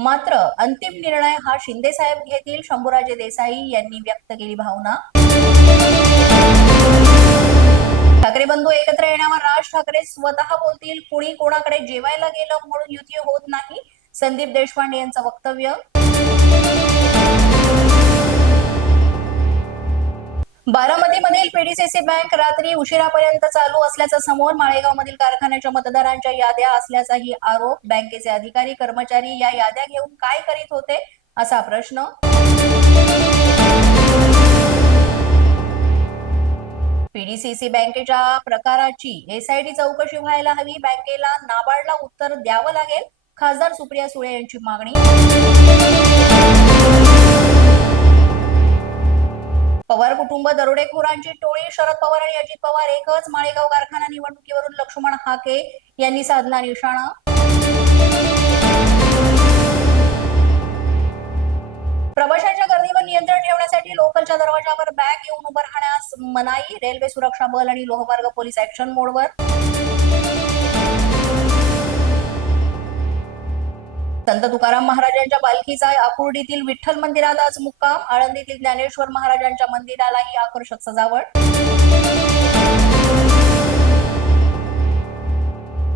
मात्र अंतिम निर्णय हा शिंदे साहेब घेतील. शंभूराजे देसाई यांनी व्यक्त केली भावना. ठाकरे बंधू एकत्र येण्यावर राज ठाकरे स्वतः बोलतील. कुणी कोणाकडे जेवायला गेलं म्हणून युती होत नाही. संदीप देशपांडे यांचं वक्तव्य. बारामतीमधील पीडीसीसी बँक रात्री उशिरापर्यंत चालू असल्याचं समोर माळेगाव मधील कारखान्याच्या मतदारांच्या याद्या असल्याचाही आरोप बँकेचे अधिकारी कर्मचारी या याद्या घेऊन काय करीत होते असा प्रश्न. पीडीसीसी बँकेच्या प्रकाराची एसआयटी चौकशी व्हायला हवी बँकेला नाबार्डला उत्तर द्यावं लागेल खासदार सुप्रिया सुळे यांची मागणी. कुटुंब दरोडेखोरांची टोळी शरद पवार आणि अजित पवार एकच माळेगाव कारखाना निवडणुकीवरून लक्ष्मण हाके यांनी साधला निशाणा. प्रवाशांच्या गर्दीवर नियंत्रण ठेवण्यासाठी लोकलच्या दरवाजावर बॅग येऊन उभं राहण्यास मनाई रेल्वे सुरक्षा बल आणि लोहमार्ग पोलीस ऍक्शन मोडवर. संत तुकाराम महाराजांच्या पालखीचा आकुर्डीतील विठ्ठल मंदिराला आज मुक्काम. आळंदीतील ज्ञानेश्वर महाराजांच्या मंदिरालाही आकर्षक सजावट.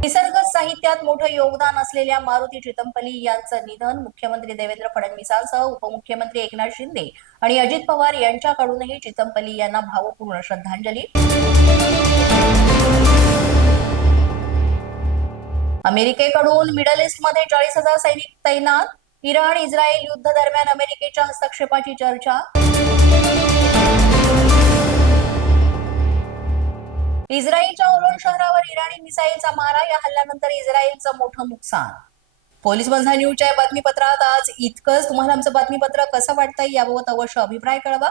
निसर्ग साहित्यात मोठं योगदान असलेल्या मारुती चितंपली यांचं निधन मुख्यमंत्री देवेंद्र फडणवीसांसह उपमुख्यमंत्री एकनाथ शिंदे आणि अजित पवार यांच्याकडूनही चितंपली यांना भावपूर्ण श्रद्धांजली. अमेरिकेकडून मिडल ईस्टमध्ये चाळीस हजार सैनिक तैनात इराण इस्रायल युद्ध दरम्यान अमेरिकेच्या हस्तक्षेपाची चर्चा. इस्रायलच्या ओलोन शहरावर इराणी मिसाईलचा मारा या हल्ल्यानंतर इस्रायलचं मोठं नुकसान. पोलीस बंधा न्यूजच्या बातमीपत्रात आज इतकंच. तुम्हाला आमचं बातमीपत्र कसं वाटतंय याबाबत अवश्य अभिप्राय कळवा.